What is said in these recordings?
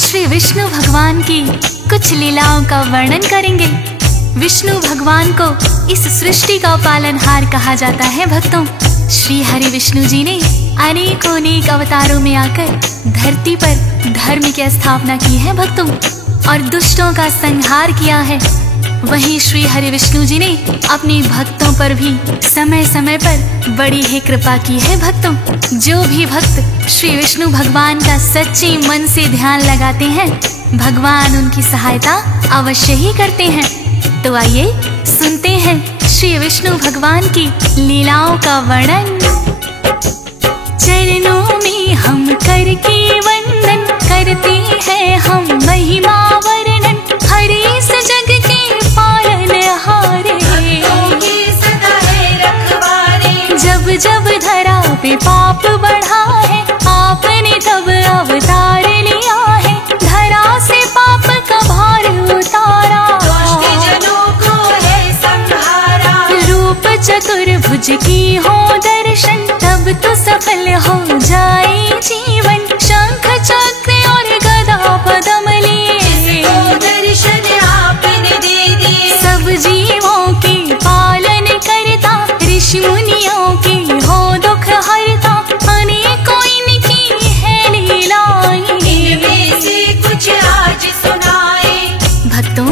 श्री विष्णु भगवान की कुछ लीलाओं का वर्णन करेंगे। विष्णु भगवान को इस सृष्टि का पालनहार कहा जाता है। भक्तों, श्री हरि विष्णु जी ने अनेक अवतारों में आकर धरती पर धर्म की स्थापना की है भक्तों, और दुष्टों का संहार किया है। वहीं श्री हरि विष्णु जी ने अपने भक्तों पर भी समय समय पर बड़ी ही कृपा की है। भक्तों, जो भी भक्त श्री विष्णु भगवान का सच्चे मन से ध्यान लगाते हैं, भगवान उनकी सहायता अवश्य ही करते हैं। तो आइए सुनते हैं श्री विष्णु भगवान की लीलाओं का वर्णन। चरणों में हम करके वंदन करते हैं हम महिमा वर्णन, हरि इस जग के पालनहारे, जब जब धरा पे पाप बढ़ा है, आपने तब अवतार लिया है, धरा से पाप का भार उतारा, रूप चतुर्भुज की हो दर्शन, तब तो सफल हो जाए जीवन, शंख चक्र और गदा पद्म लिए दर्शन आपने दे दिए, सब जीवों के पालन करता, ऋषि मुनियों के हो दुख हरता, अनेकों इनकी है लीलाएं, इनमें से कुछ आज सुनाए। भक्तों,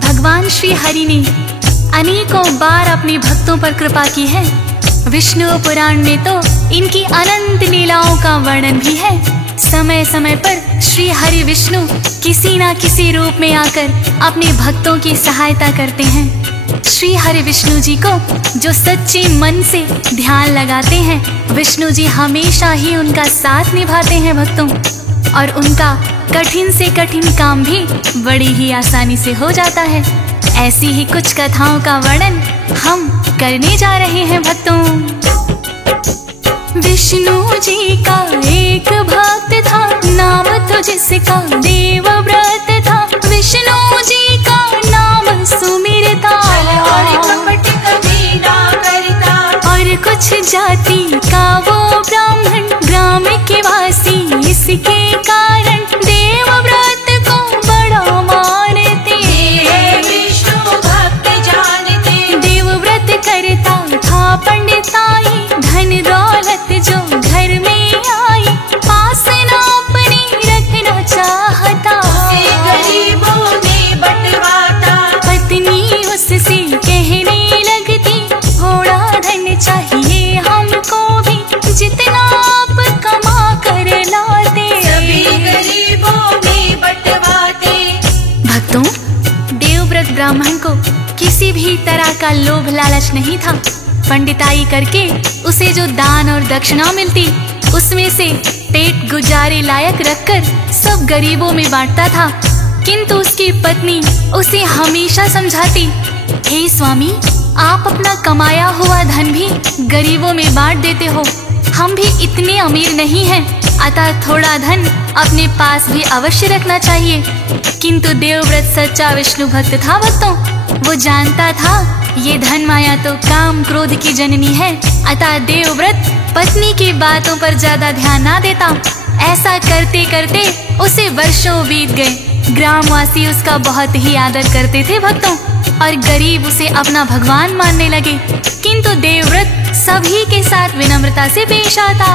भगवान श्री हरि ने अनेकों बार अपने भक्तों पर कृपा की है। विष्णु पुराण में तो इनकी अनंत लीलाओं का वर्णन भी है। समय समय पर श्री हरि विष्णु किसी न किसी रूप में आकर अपने भक्तों की सहायता करते हैं। श्री हरि विष्णु जी को जो सच्चे मन से ध्यान लगाते हैं, विष्णु जी हमेशा ही उनका साथ निभाते हैं भक्तों, और उनका कठिन से कठिन काम भी बड़ी ही आसानी से हो जाता है। ऐसी ही कुछ कथाओं का वर्णन हम करने जा रहे हैं भक्तों। विष्णु जी का एक भक्त था, नाम तो जिसका देवव्रत था, विष्णु जी का नाम सुमिरता, कपट कभी ना करता, और कुछ जाति का वो ब्राह्मण, ग्राम के वासी, इसके कारण देवव्रत को बड़ा मानते, विष्णु भक्त जानते, देवव्रत करता था पंडिताई, धन दौलत जो घर में आई, पास ना अपनी रखना चाहता, गरीबों में बंटवाता, पत्नी उससे कहने लगती, थोड़ा धन चाहिए हमको भी, जितना आप कमा कर लाते, सभी गरीबों में बंटवाते। भक्तों, देवव्रत ब्राह्मण को किसी भी तरह का लोभ लालच नहीं था। पंडिताई करके उसे जो दान और दक्षिणा मिलती, उसमें से पेट गुजारे लायक रखकर सब गरीबों में बांटता था। किंतु उसकी पत्नी उसे हमेशा समझाती, हे स्वामी, आप अपना कमाया हुआ धन भी गरीबों में बांट देते हो, हम भी इतने अमीर नहीं हैं, अतः थोड़ा धन अपने पास भी अवश्य रखना चाहिए। किंतु देवव्रत सच्चा विष्णु भक्त था भक्तों, वो जानता था ये धन माया तो काम क्रोध की जननी है, अतः देवव्रत पत्नी की बातों पर ज्यादा ध्यान ना देता। ऐसा करते करते उसे वर्षों बीत गए। ग्रामवासी उसका बहुत ही आदर करते थे भक्तों, और गरीब उसे अपना भगवान मानने लगे। किंतु देवव्रत सभी के साथ विनम्रता से पेश आता।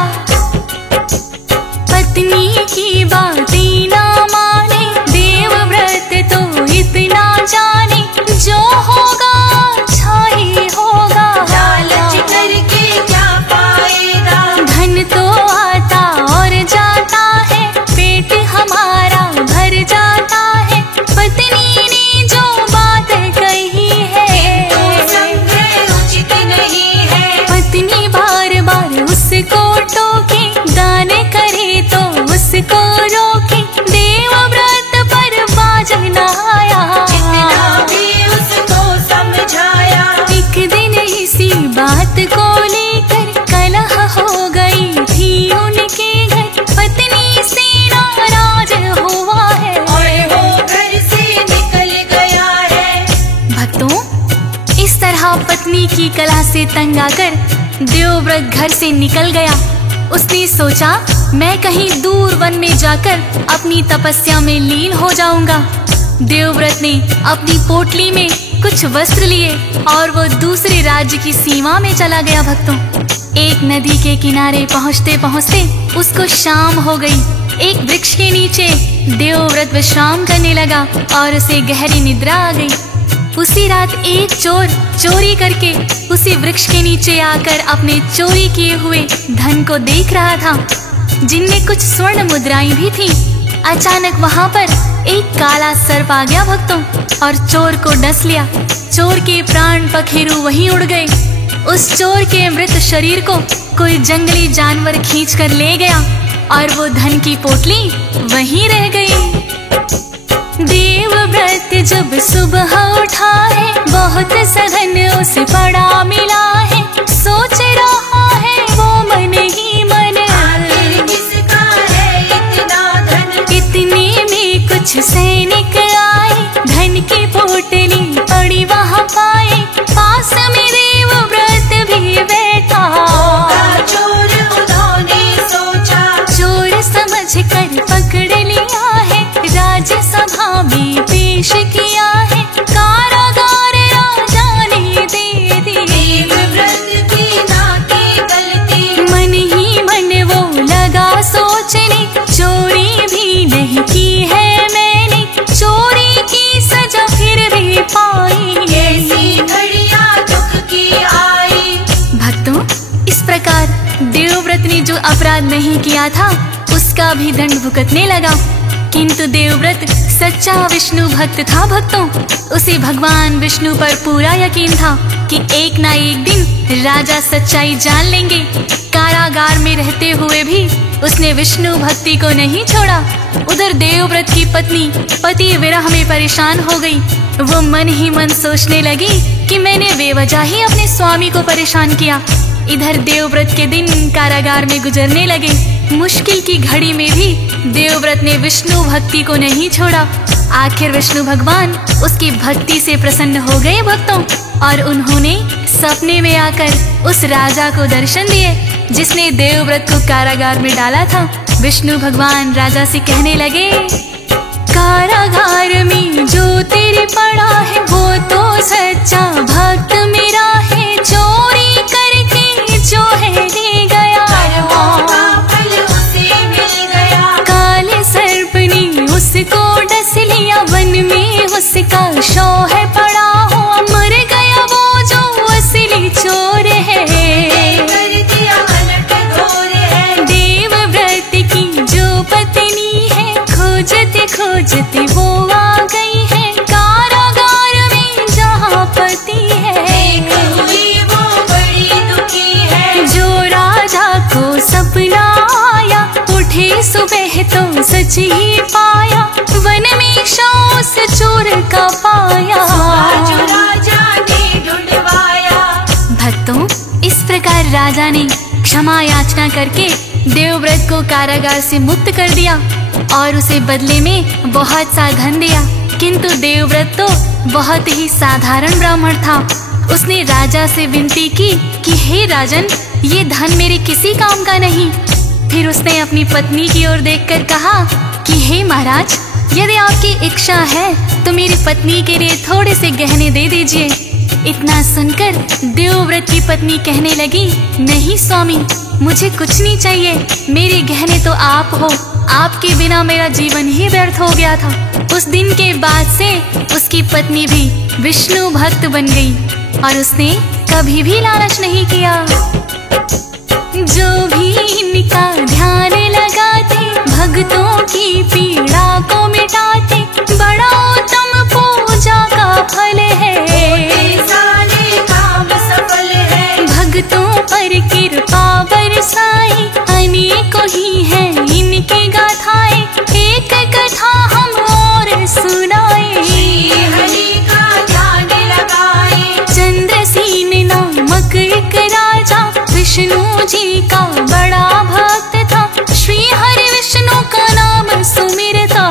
पत्नी की बातें ना माने, देवव्रत तो इतना जाने, जो होगा अच्छा ही होगा, लालच करके क्या पाएगा, धन तो आता और जाता है, पेट हमारा भर जाता है, पत्नी ने जो बात कही है, तो संग्रह उचित नहीं है, पत्नी बार बार उसको टोके, दान करे तो उसको रोके, देवव्रत पर बाज न आया, जितना भी उसको समझाया। एक दिन इसी बात को लेकर कलह हो गई थी उनके घर, पत्नी से नाराज हुआ है, और वो घर से निकल गया है। भक्तों, इस तरह पत्नी की कलह से तंग आकर देवव्रत घर से निकल गया। उसने सोचा मैं कहीं दूर वन में जाकर अपनी तपस्या में लीन हो जाऊंगा। देवव्रत ने अपनी पोटली में कुछ वस्त्र लिए और वो दूसरे राज्य की सीमा में चला गया। भक्तों, एक नदी के किनारे पहुँचते पहुँचते उसको शाम हो गई। एक वृक्ष के नीचे देवव्रत विश्राम करने लगा और उसे गहरी निद्रा आ गई। उसी रात एक चोर चोरी करके उसी वृक्ष के नीचे आकर अपने चोरी किए हुए धन को देख रहा था, जिनमें कुछ स्वर्ण मुद्राएं भी थीं। अचानक वहां पर एक काला सर्प आ गया भक्तों, और चोर को डस लिया। चोर के प्राण पखेरु वहीं उड़ गए। उस चोर के मृत शरीर को कोई जंगली जानवर खींच कर ले गया और वो धन की पोटली वहीं रह गई। देवव्रत जब सुबह उठा है, बहुत सघन उसे पड़ा मिला है। सोच रहा है वो मन ही मन, आखिर किसका है इतना धन। इतने में कुछ सैनिक आए, धन की पोटली पड़ी वहाँ पाए। पास में देवव्रत भी बैठा, चोर उन्होंने सोचा। चोर समझ कर पकड़ लिया है, राज्यसभा में पेश किया है। कारागार राजा ने दे दी, देवव्रत की ना की गलती। मन ही मन वो लगा सोचने, चोरी भी नहीं की है मैंने, चोरी की सजा फिर भी पाई। ऐसी घड़ियां दुख की आई। भक्तों, इस प्रकार देवव्रत ने जो अपराध नहीं किया था उसका भी दंड भुगतने लगा। किंतु देवव्रत सच्चा विष्णु भक्त था। भक्तों, उसे भगवान विष्णु पर पूरा यकीन था कि एक ना एक दिन राजा सच्चाई जान लेंगे। कारागार में रहते हुए भी उसने विष्णु भक्ति को नहीं छोड़ा। उधर देवव्रत की पत्नी पति विरह में परेशान हो गई। वो मन ही मन सोचने लगी कि मैंने बेवजह ही अपने स्वामी को परेशान किया। इधर देवव्रत के दिन कारागार में गुजरने लगे। मुश्किल की घड़ी में भी देवव्रत ने विष्णु भक्ति को नहीं छोड़ा। आखिर विष्णु भगवान उसकी भक्ति से प्रसन्न हो गए भक्तों, और उन्होंने सपने में आकर उस राजा को दर्शन दिए जिसने देवव्रत को कारागार में डाला था। विष्णु भगवान राजा से कहने लगे, कारागार में जो तेरे पड़ा है वो तो सच्चा भक्त मेरा है। चोरी करके जो है ले गया, फल उसे मिल गया। काले सर्प ने उसको डस लिया, वन में उसका शव है पड़ा हुआ। मर गया वो जो असली चोर है, कर दिया पलट घोर है। देवव्रत की जो पत्नी है, खोजते खोजते वो आ गई है। कारागार में जहाँ पति है, हुई वो बड़ी दुखी है। जो राजा को सपना आया, उठे सुबह तो सच ही पाया। वन में शव से चोर का पाया, जो राजा ने ढूंढवाया। भक्तों, इस प्रकार राजा ने क्षमा याचना करके देवव्रत को कारागार से मुक्त कर दिया और उसे बदले में बहुत सा धन दिया। किंतु देवव्रत तो बहुत ही साधारण ब्राह्मण था। उसने राजा से विनती की कि हे राजन, ये धन मेरे किसी काम का नहीं। फिर उसने अपनी पत्नी की ओर देखकर कहा कि हे महाराज, यदि आपकी इच्छा है तो मेरी पत्नी के लिए थोड़े से गहने दे दीजिए। इतना सुनकर देवव्रत की पत्नी कहने लगी, नहीं स्वामी, मुझे कुछ नहीं चाहिए। मेरे गहने तो आप हो, आपके बिना मेरा जीवन ही व्यर्थ हो गया था। उस दिन के बाद से उसकी पत्नी भी विष्णु भक्त बन गई और उसने कभी भी लालच नहीं किया। जो भी इनका ध्यान लगाते, भक्तों की पीड़ा को मिटाते, बड़ा उत्तम पूजा का फल है। सारे काम सफल है। भक्तों पर कृपा बरसाई, अनेकों ही है इनकी गाथाएं। एक कथा हम और सुनाए, हरि का ध्यान लगाए। चंद्रसेन नामक एक राजा विष्णु जी का बड़ा भक्त था। श्री हरि विष्णु का नाम सुमिरता,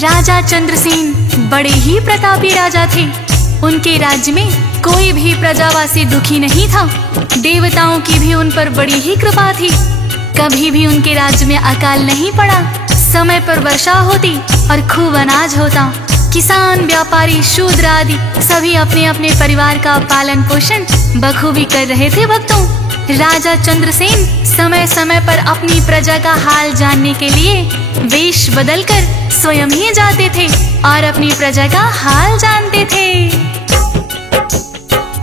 राजा चंद्रसेन बड़े ही प्रतापी राजा थे। उनके राज्य में कोई भी प्रजावासी दुखी नहीं था। देवताओं की भी उन पर बड़ी ही कृपा थी। कभी भी उनके राज्य में अकाल नहीं पड़ा। समय पर वर्षा होती और खूब अनाज होता। किसान, व्यापारी, शूद्र आदि सभी अपने अपने परिवार का पालन पोषण बखूबी कर रहे थे। भक्तों, राजा चंद्रसेन समय समय पर अपनी प्रजा का हाल जानने के लिए वेश बदलकर स्वयं ही जाते थे और अपनी प्रजा का हाल जानते थे।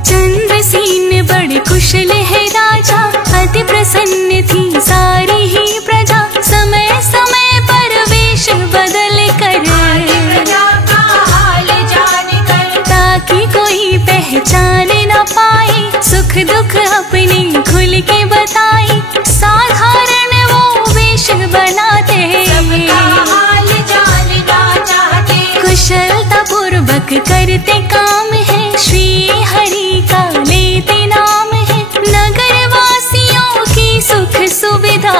चंद्रसेन बड़े कुशल है राजा, अति प्रसन्न थी सारी ही प्रजा। समय समय पर वेश बदल कर ताकि कोई पहचान न पाए, सुख दुख अपने खुल के बताए। साधारण वो वेश बनाते कुशलता पूर्वक करते काम है। श्री हरि का लेते नाम है, नगर वासियों की सुख सुविधा।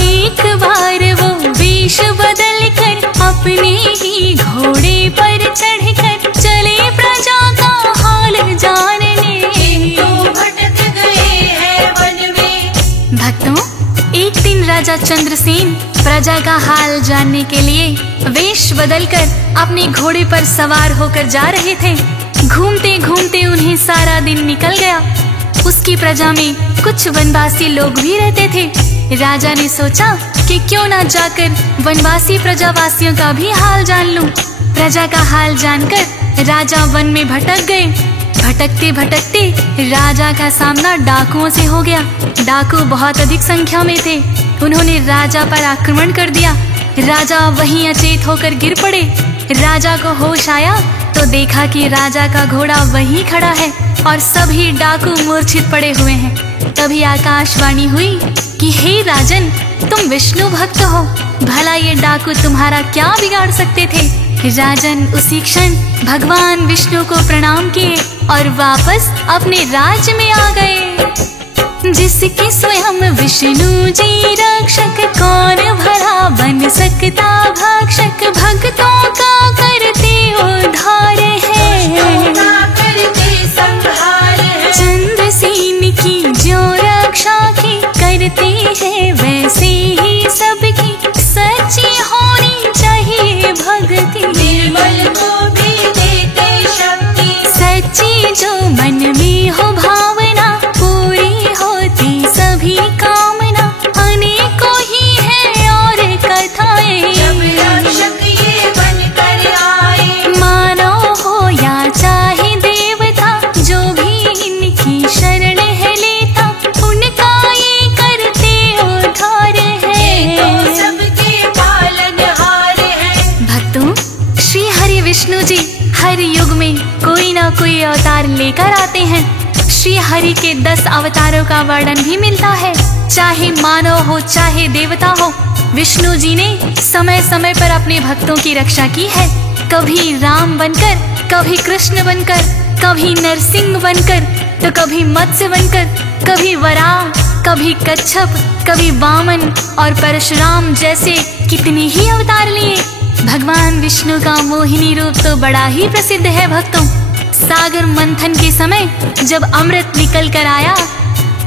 एक बार वो वेश बदल कर अपने ही घोड़े पर चढ़कर चले प्रजा का हाल जानने। भटक गए हैं वन में। भक्तों, एक दिन राजा चंद्रसेन प्रजा का हाल जानने के लिए वेश बदलकर अपने घोड़े पर सवार होकर जा रहे थे। घूमते घूमते उन्हें सारा दिन निकल गया। उसकी प्रजा में कुछ वनवासी लोग भी रहते थे। राजा ने सोचा कि क्यों ना जाकर वनवासी प्रजावासियों का भी हाल जान लूं। प्रजा का हाल जानकर राजा वन में भटक गए। भटकते भटकते राजा का सामना डाकुओं से हो गया। डाकू बहुत अधिक संख्या में थे। उन्होंने राजा पर आक्रमण कर दिया। राजा वहीं अचेत होकर गिर पड़े। राजा को होश आया तो देखा कि राजा का घोड़ा वहीं खड़ा है और सभी डाकू मूर्छित पड़े हुए हैं। तभी आकाशवाणी हुई कि हे राजन, तुम विष्णु भक्त हो, भला ये डाकू तुम्हारा क्या बिगाड़ सकते थे। राजन उसी क्षण भगवान विष्णु को प्रणाम किए और वापस अपने राज्य में आ गए। जिसके स्वयं विष्णु जी रक्षक, कौन भला बन सकता भक्षक। भक्तों का करते उद्धार है, चंद्रसेन की जो रक्षा की करते हैं वैसे ही सबकी सच्ची होनी चाहिए भक्ति। निर्मल को भी देते शक्ति, सच्ची जो मन में हो भावना पूरी होती सभी कामना। अनेकों ही है और कथाएं जब रक्षक ये बनकर आए। मानव हो या चाहे देवता, जो भी इनकी शरण है लेता, उनका ये करते उद्धार है। तो सबके पालनहार है। भक्तों, श्री हरि विष्णु जी हर युग में कोई ना कोई अवतार लेकर आते हैं। श्री हरि के 10 अवतारों का वर्णन भी मिलता है। चाहे मानव हो चाहे देवता हो, विष्णु जी ने समय समय पर अपने भक्तों की रक्षा की है। कभी राम बनकर, कभी कृष्ण बनकर, कभी नरसिंह बनकर, तो कभी मत्स्य बनकर, कभी वराह, कभी कच्छप, कभी वामन और परशुराम जैसे कितने ही अवतार लिए। भगवान विष्णु का मोहिनी रूप तो बड़ा ही प्रसिद्ध है। भक्तों, सागर मंथन के समय जब अमृत निकल कर आया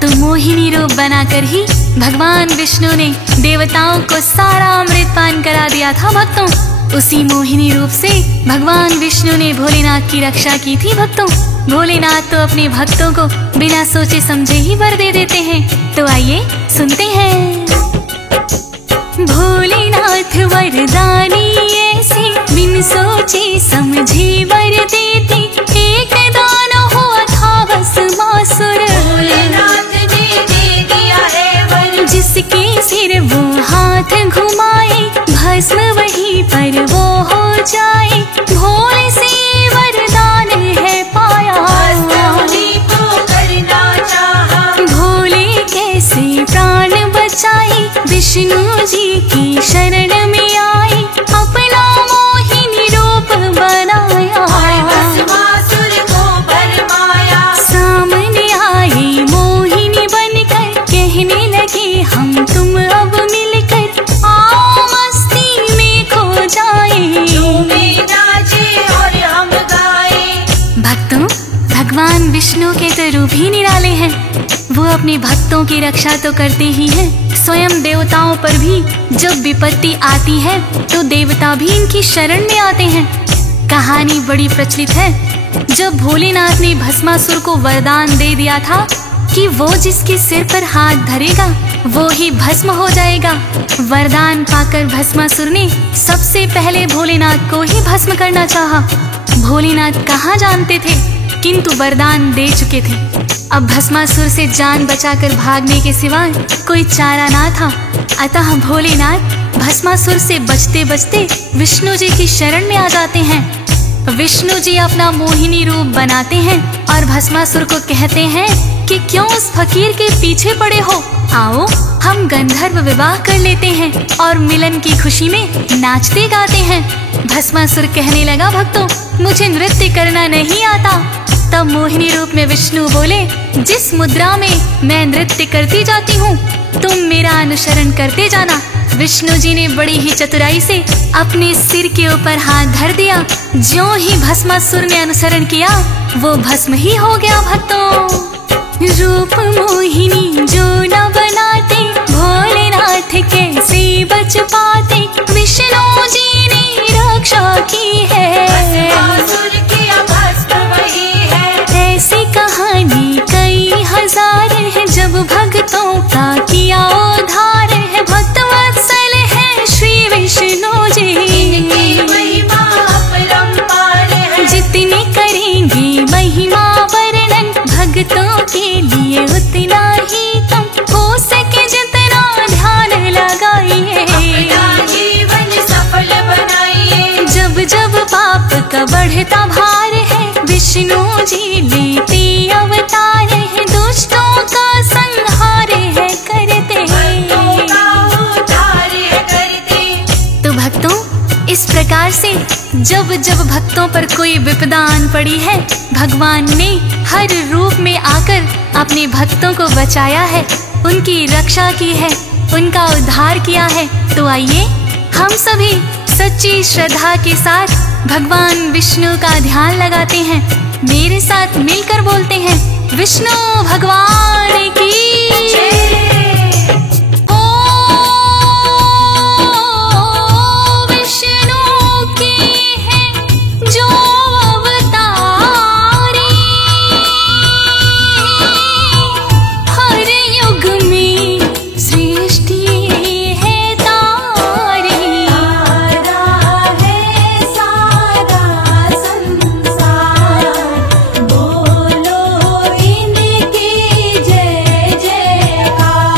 तो मोहिनी रूप बनाकर ही भगवान विष्णु ने देवताओं को सारा अमृत पान करा दिया था। भक्तों, उसी मोहिनी रूप से भगवान विष्णु ने भोलेनाथ की रक्षा की थी। भक्तों, भोलेनाथ तो अपने भक्तों को बिना सोचे समझे ही वर दे देते हैं। तो आइए सुनते हैं। भोलेनाथ वरदानी ऐसे, बिन सोचे समझे वर देते। एक दान हुआ था भस्मासुर, भोलेनाथ ने दे दिया है वर। जिसके सिर वो हाथ घुमाए, भस्म वहीं पर वो हो जाए। भोले से वरदान है पाया, को करना चाहा। भोले कैसे प्राण बचाए, विष्णु जी की शरण में आए। अपना मोहिनी रूप बनाया, भस्मासुर को भरमाया। सामने आई मोहिनी बनकर, कहने लगे हम तुम अब मिलकर। आओ अपने भक्तों की रक्षा तो करते ही हैं, स्वयं देवताओं पर भी जब विपत्ति आती है तो देवता भी इनकी शरण में आते हैं। कहानी बड़ी प्रचलित है। जब भोलेनाथ ने भस्मासुर को वरदान दे दिया था कि वो जिसके सिर पर हाथ धरेगा वो ही भस्म हो जाएगा, वरदान पाकर भस्मासुर ने सबसे पहले भोलेनाथ को ही भस्म करना चाहा। भोलेनाथ कहाँ जानते थे, किंतु वरदान दे चुके थे। अब भस्मासुर से जान बचाकर भागने के सिवाय कोई चारा ना था। अतः भोलेनाथ भस्मासुर से बचते बचते विष्णु जी की शरण में आ जाते हैं। विष्णु जी अपना मोहिनी रूप बनाते हैं और भस्मासुर को कहते हैं कि क्यों उस फकीर के पीछे पड़े हो, आओ हम गंधर्व विवाह कर लेते हैं और मिलन की खुशी में नाचते गाते हैं। भस्मासुर कहने लगा, भक्तों मुझे नृत्य करना नहीं आता। तब मोहिनी रूप में विष्णु बोले, जिस मुद्रा में मैं नृत्य करती जाती हूँ तुम मेरा अनुसरण करते जाना। विष्णु जी ने बड़ी ही चतुराई से अपने सिर के ऊपर हाथ धर दिया। ज्यों ही भस्मासुर ने अनुसरण किया वो भस्म ही हो गया। भक्तों रूप मोहिनी जो न बनाते भोलेनाथ कैसे बच पाते, विष्णु जी ने रक्षा की है, भस्मासुर किया भस्म वही है। ऐसी कहानी कई हजार है जब भक्तों का किया उद्धार है। भक्त वत्सल है श्री विष्णु जी, इनकी महिमा अपरंपार है। जितने करेंगे महिमा वर्णन भक्तों के लिए उतना ही कम, हो सके जितना ध्यान लगाइए, अपना जीवन सफल बनाइए। जब जब पाप का बढ़ता भार है विष्णु जी लेते अवतार है, दुष्टों का संहार है करते तो भक्तों इस प्रकार से जब जब भक्तों पर कोई विपदा आन पड़ी है भगवान ने हर रूप में आकर अपने भक्तों को बचाया है, उनकी रक्षा की है, उनका उद्धार किया है। तो आइए हम सभी सच्ची श्रद्धा के साथ भगवान विष्णु का ध्यान लगाते हैं। मेरे साथ मिलकर बोलते हैं, विष्णु भगवान की बोलो इनकी जय जयकार।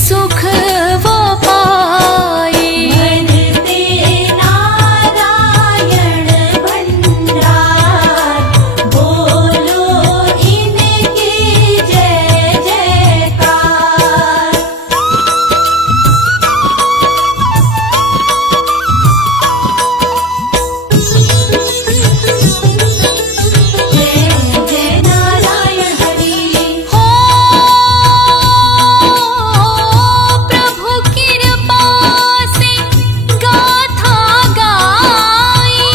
सुख वो पाए। बनते नारायण भंडार, बोलो इनकी जय जयकार। जय जय नारायण हरि। हो प्रभु कृपा से गाथा गाई,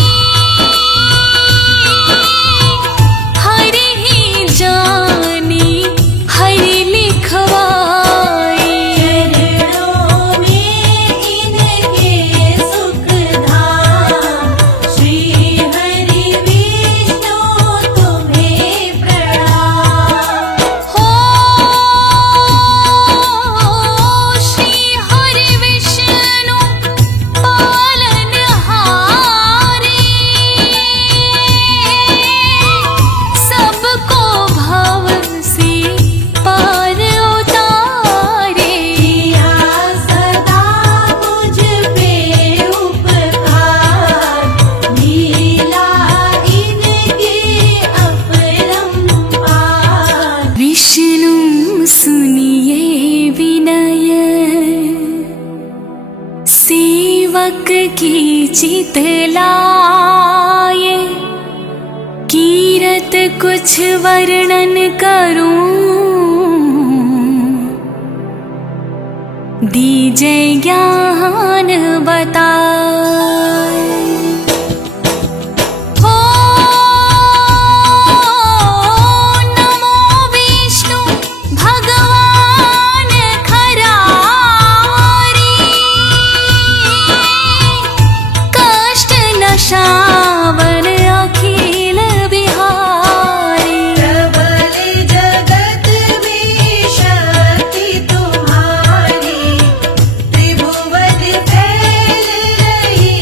हरि ही जानी हरि लिखवाई। चरणों में इनके सुख धाम, श्री हरि विष्णु तुम्हें प्रणाम। हो श्री हरि विष्णु पालनहारे, सबको भव से पार उतारे। किया सदा मुझ पे उपकार, लीला इनकी अपरंपार। विष्णु सुनिए विनय, सेवक की चितलाए। कीरत कुछ वर्णन करूं, दीजै ज्ञान बताए। हो नमो विष्णु भगवान खरारी, कष्ट नशावर अखिल बिहारी। प्रबल जगत में शक्ति तुम्हारी, त्रिभुवन फैल रही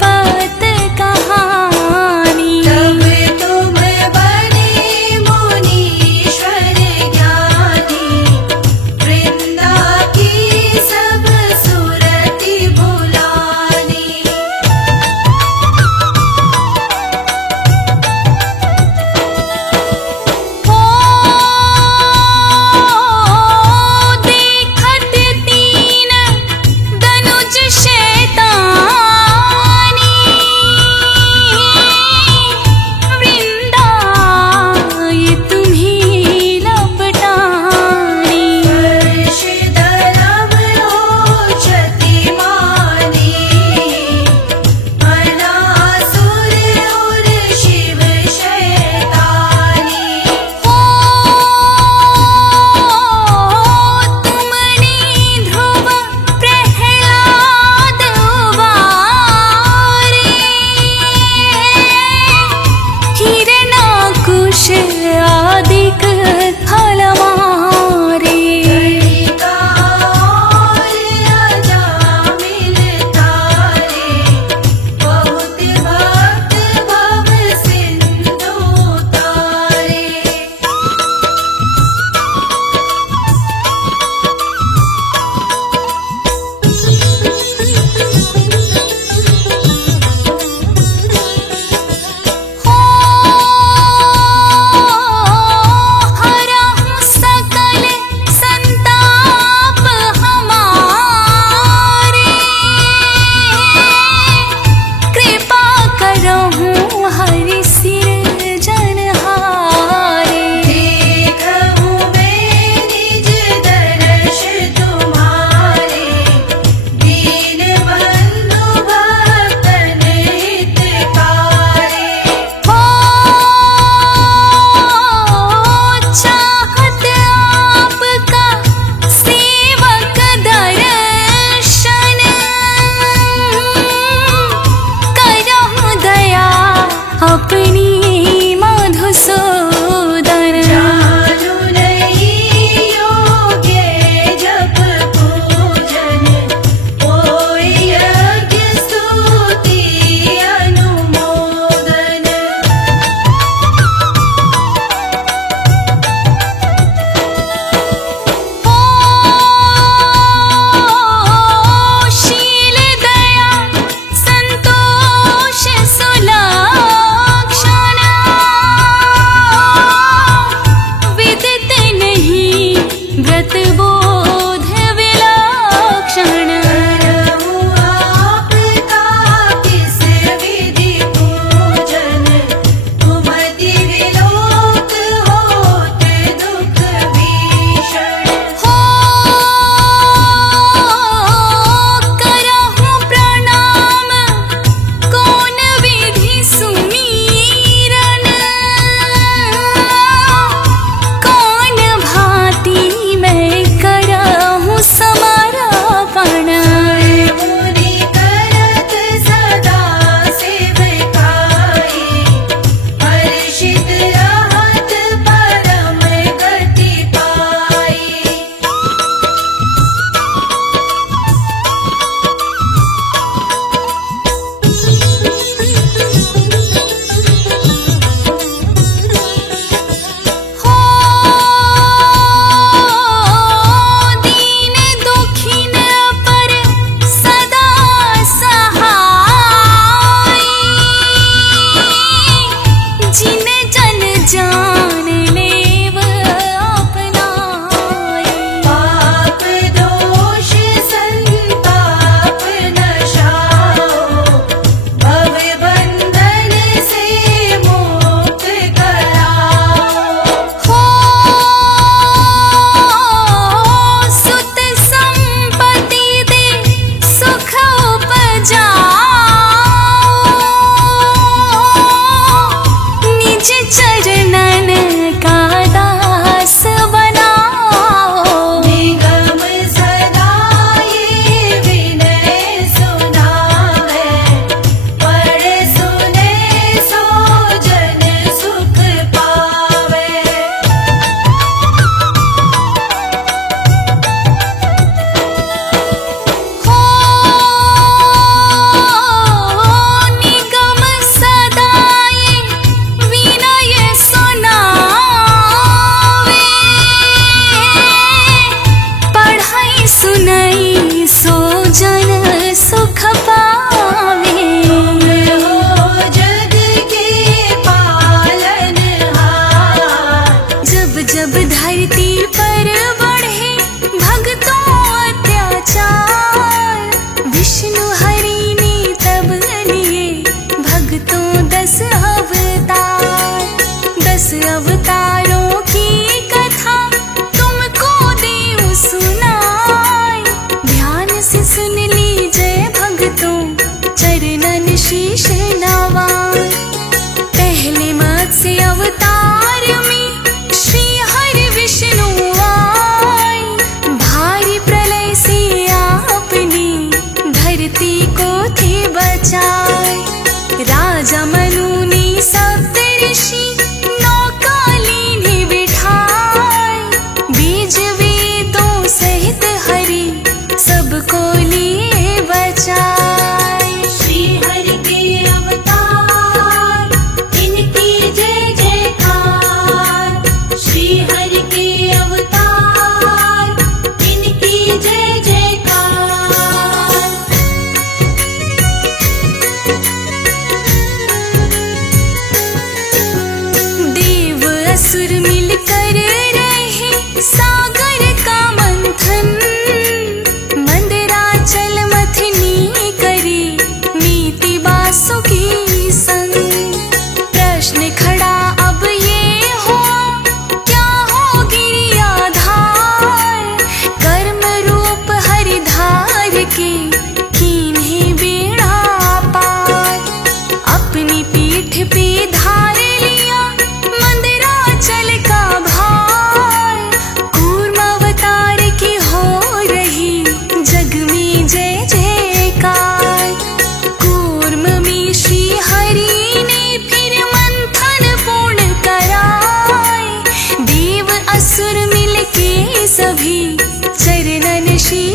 पत कहानी। तब तुम बने मुनीश्वर ज्ञानी, वृंदा की सब सुरति बुलानी। ओ देखत तीन दनुज शैतानी,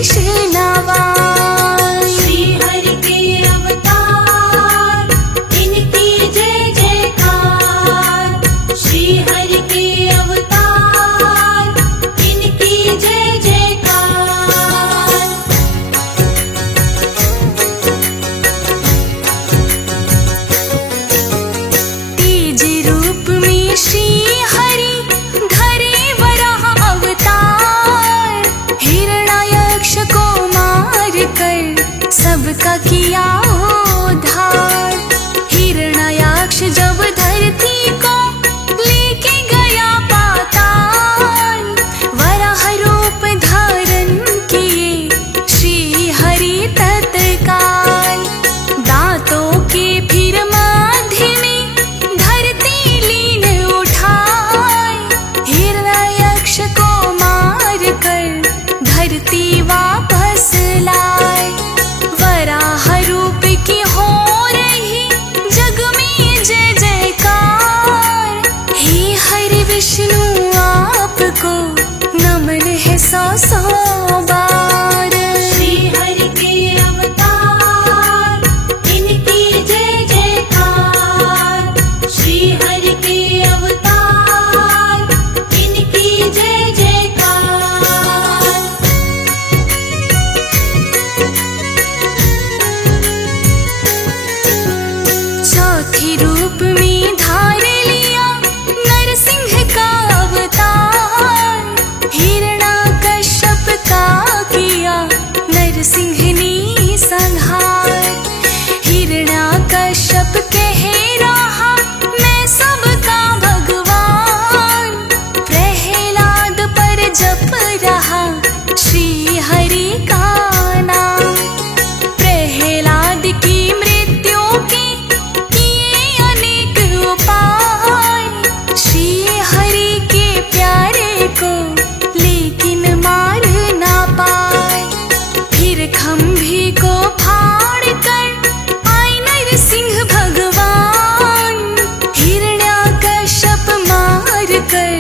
शीश नवाए। श्री हरि के अवतार इनकी जय जयकार। श्री हरि के अवतार इनकी जय जयकार। तेज रूप में श्री हरि धरे वराह अवतार। हिरण्याक्ष को मार कर सबका किया उद्धार। हिरण्याक्ष जब धरती को लेके गया पाताल, वराह रूप धारण किए श्री हरि तत्काल। दांतों के फिर मध्य में धरती लीन उठाए। हिरण्याक्ष को मार कर धरती वापस लाए। वराह रूप की हो रही जग में जय जयकार। हे हरि विष्णु आपको नमन है सौ सौ बार। श्री हरि के अवतार इनकी जय जयकार। श्री हरि के अवतार इनकी जय जयकार। चौथी रूप में धार लिया नरसिंह का अवतार। हिरण्याकश्यप का किया नरसिंह ने संहार। हिरण्याकश्यप कह रहा मैं सबका भगवान। प्रहलाद पर जप रहा श्री हरि का नाम। प्रहलाद की मृत्यु के किए अनेक उपाय। श्री हरि के प्यारे को लेकिन मार ना पाए। फिर खंभे को फाड़ कर आए नरसिंह भगवान। हिरण्याकश्यप मार कर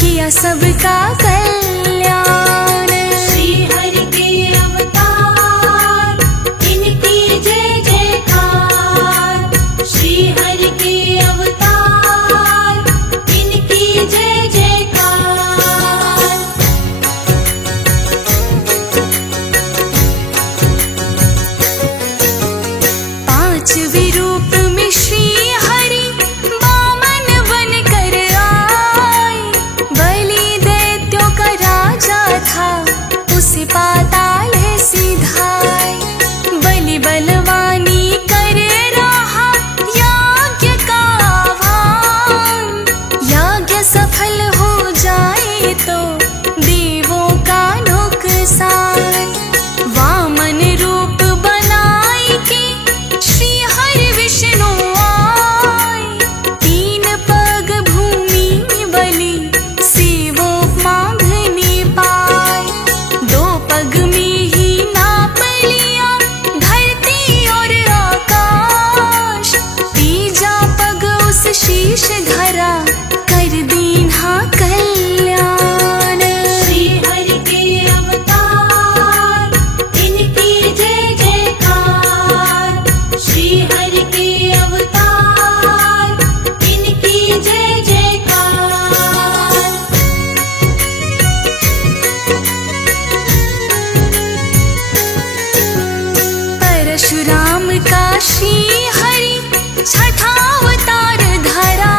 किया सबका कल्याण। श्री हरि के अवतार इनकी जय जयकार। श्री हरि के अवतार इनकी जय जयकार। पांचवें रूप में श्री हरि वामन बन कर आए। बलि दैत्यों का राजा था उसे पाताल सिधाए। बलि बलवानी कर रहा यज्ञ का आह्वान। यज्ञ सफल हो जाए तो देवों का नुकसान। वामन रूप बनाए के श्री हरि विष्णु आए। तीन पग भूमि बलि से वो मांगने पाए। दो पग में ही नाप लिया धरती और आकाश। तीजा पग उस शीश धरा कर दीन्हा कल्याण। श्री हरि के अवतार इनकी जय जयकार। श्री हरि के अवतार इनकी जय जयकार। परशुराम का श्री हरि छठा अवतार धरा।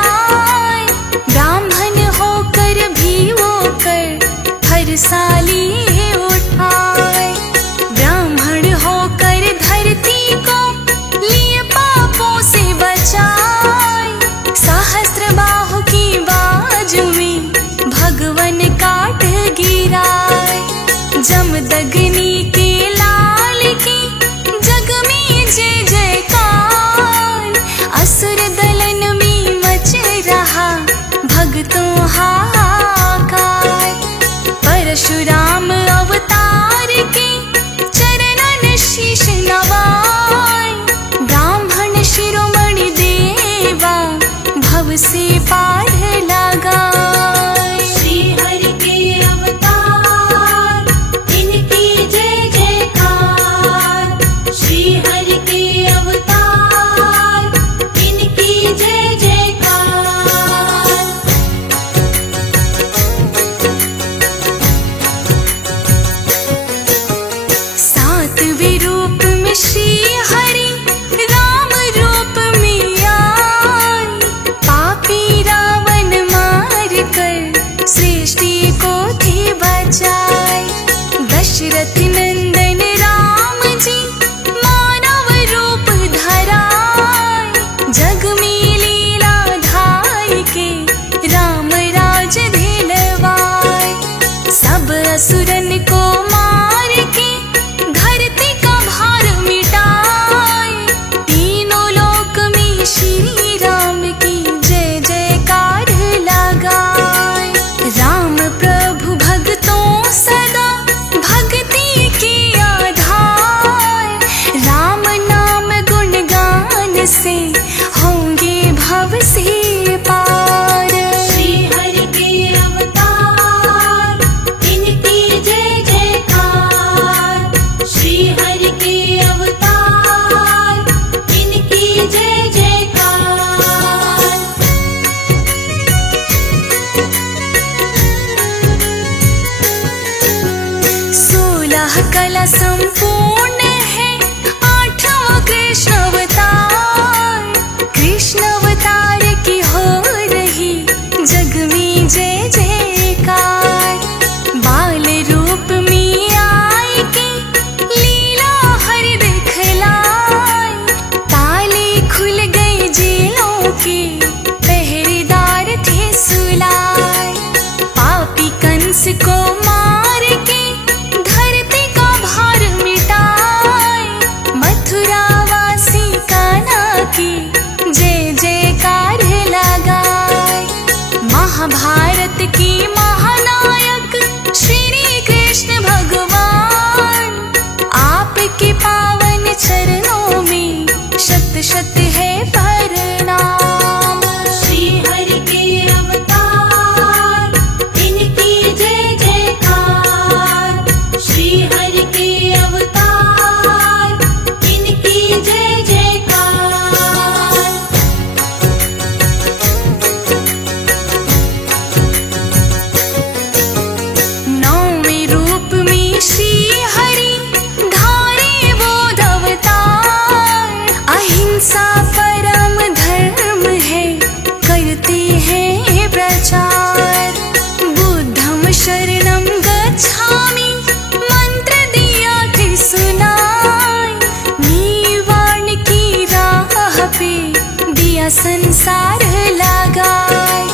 संसार लगाए।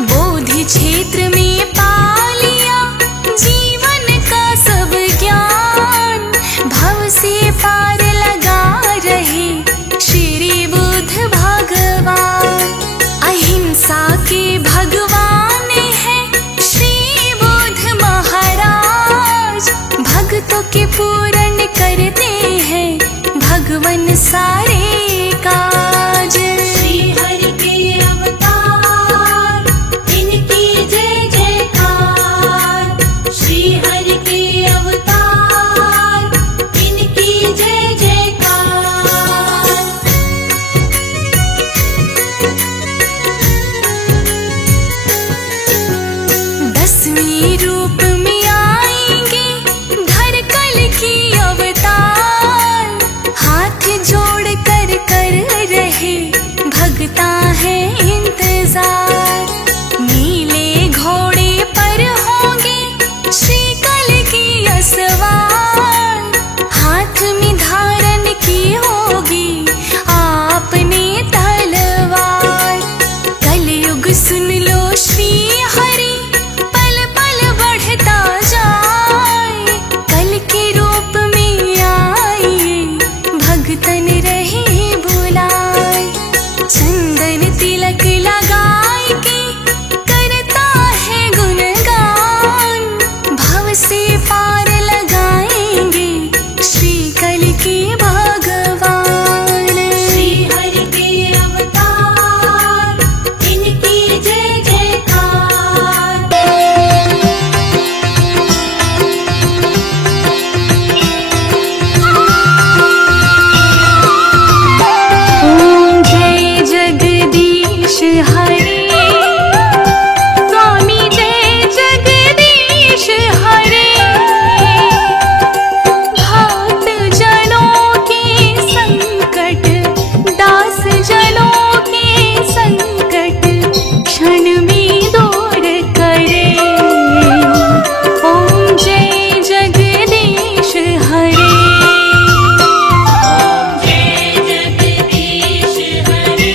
बोधि क्षेत्र में पा लिया जीवन का सब ज्ञान। भव से पार लगा रहे श्री बुद्ध भगवान। अहिंसा के भगवान है श्री बुद्ध महाराज। भक्तों के पूर्ण करते हैं भगवान सारे काज। श्री हरि के अवतार इनकी जय जयकार। श्री हरि के अवतार इनकी जय जयकार। 10वें रूप में आएंगे धर कल की अवतार। हाथ जोड़ कर रहे भगता है इंतजार। नीले घोड़े पर होंगे श्री कल की असवार। हाथ में धारण की होगी आपने तलवार। कलयुग सुन लो श्री हरि पल पल बढ़ता जाए। कल के रूप में आए भगतन रहे बुलाए। चंदन तिलक लगाए के करता है गुणगान। भव से पार लगाएंगे श्री कल के भगवान। श्री हरि के अवतार इनकी जय जयकार। ओम जय जगदीश हरे। स्वामी जय जगदीश हरे। भक्त जनों के संकट दास जनों के संकट क्षण में दूर करे। ओम जय जगदीश हरे। जय जगदीश हरे।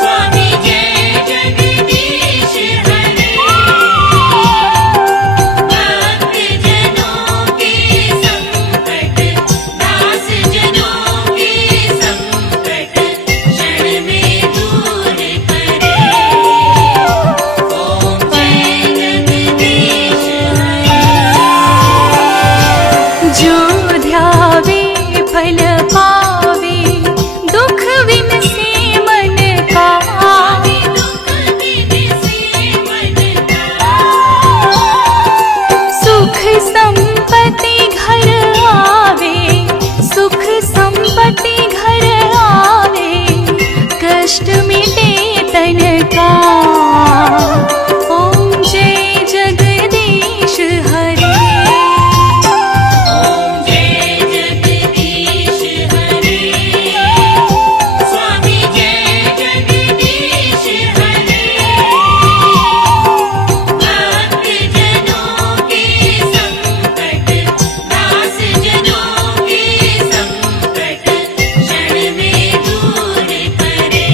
स्वामी जय जगदीश हरे। भक्त जनों के संकट दास जनों के संकट क्षण में दूर करे। ओम जय जगदीश जो ध्यावे फल पावे दुख विन से मन का। दुख दिन से मन का। सुख संपत्ति घर आवे। सुख संपत्ति घर आवे। कष्ट मिटे तन का। ओम जय जगदीश हरे। ओम जय जगदीश हरे। स्वामी जय जगदीश हरे। भक्त जनों के संकट दास जनों के संकट क्षण में दूर करे।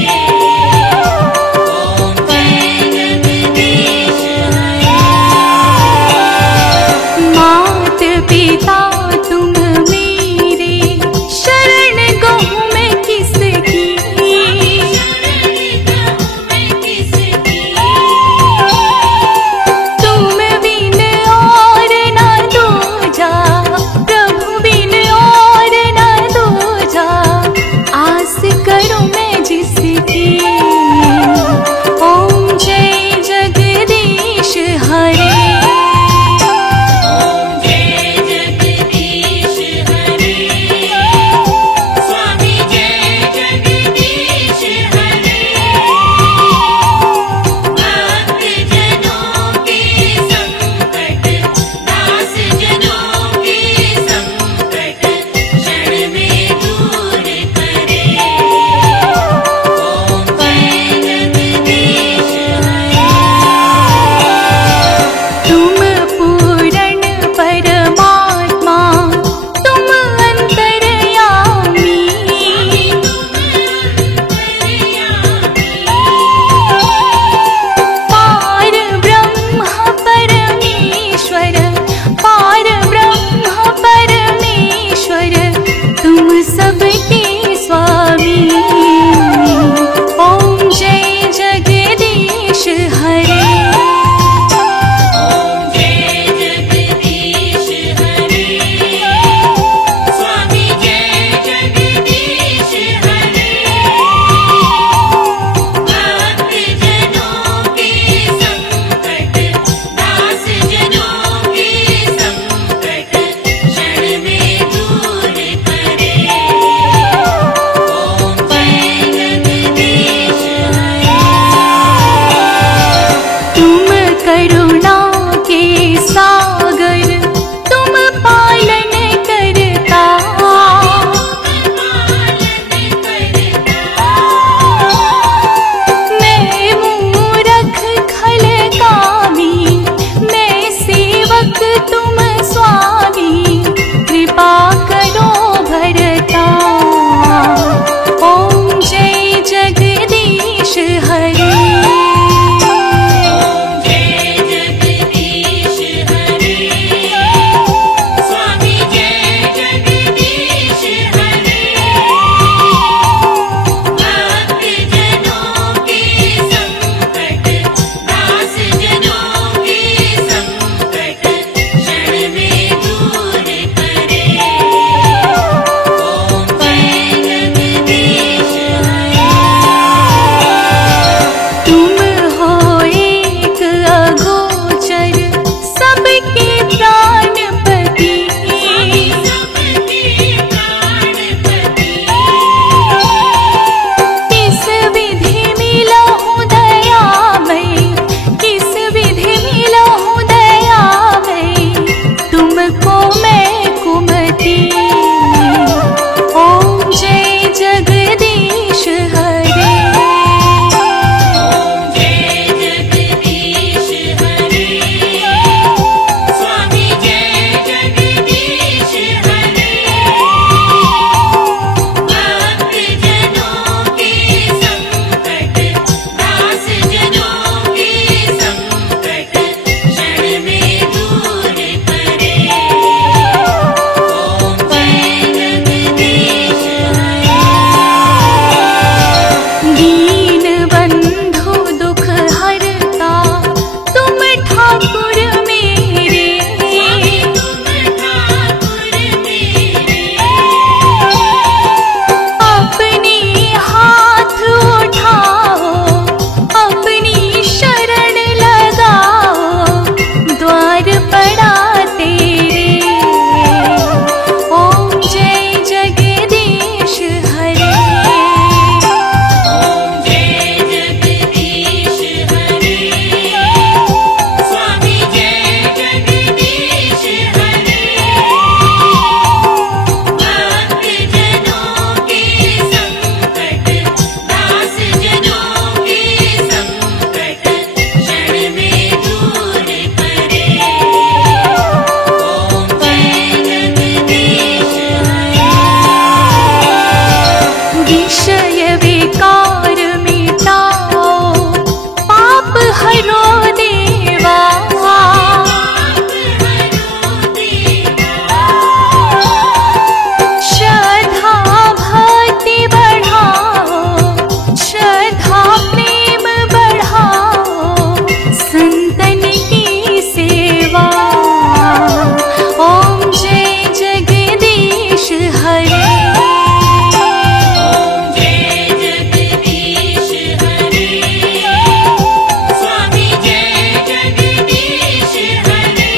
विकार मिटाओ, पाप हरो देवा। श्रद्धा भक्ति बढ़ाओ, श्रद्धा प्रेम बढ़ाओ, संतन की सेवा। ओम जय जगदीश हरे, ओम जय जगदीश हरे, स्वामी जय जगदीश हरे।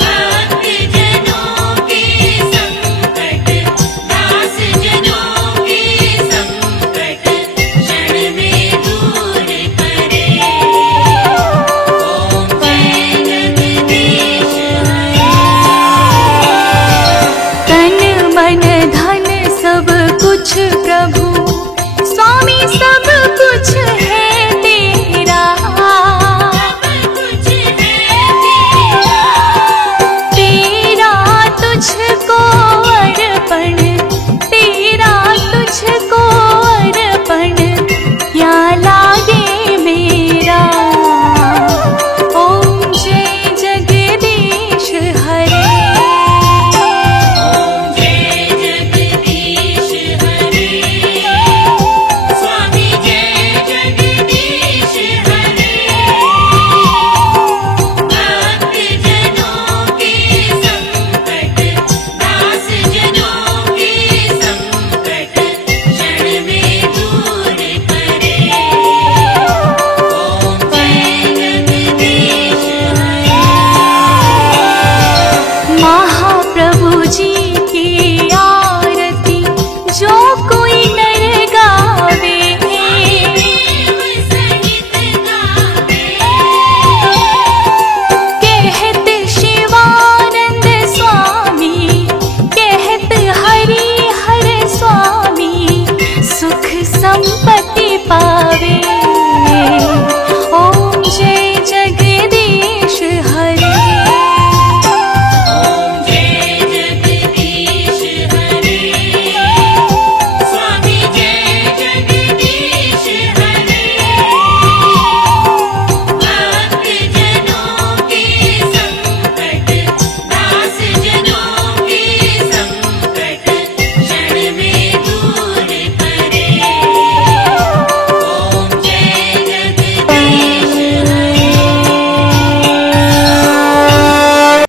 भक्त जनों के संकट, दास जनों के संकट, क्षण में दूर करे। ओम जय जगदीश हरे। तन मन धन सब कुछ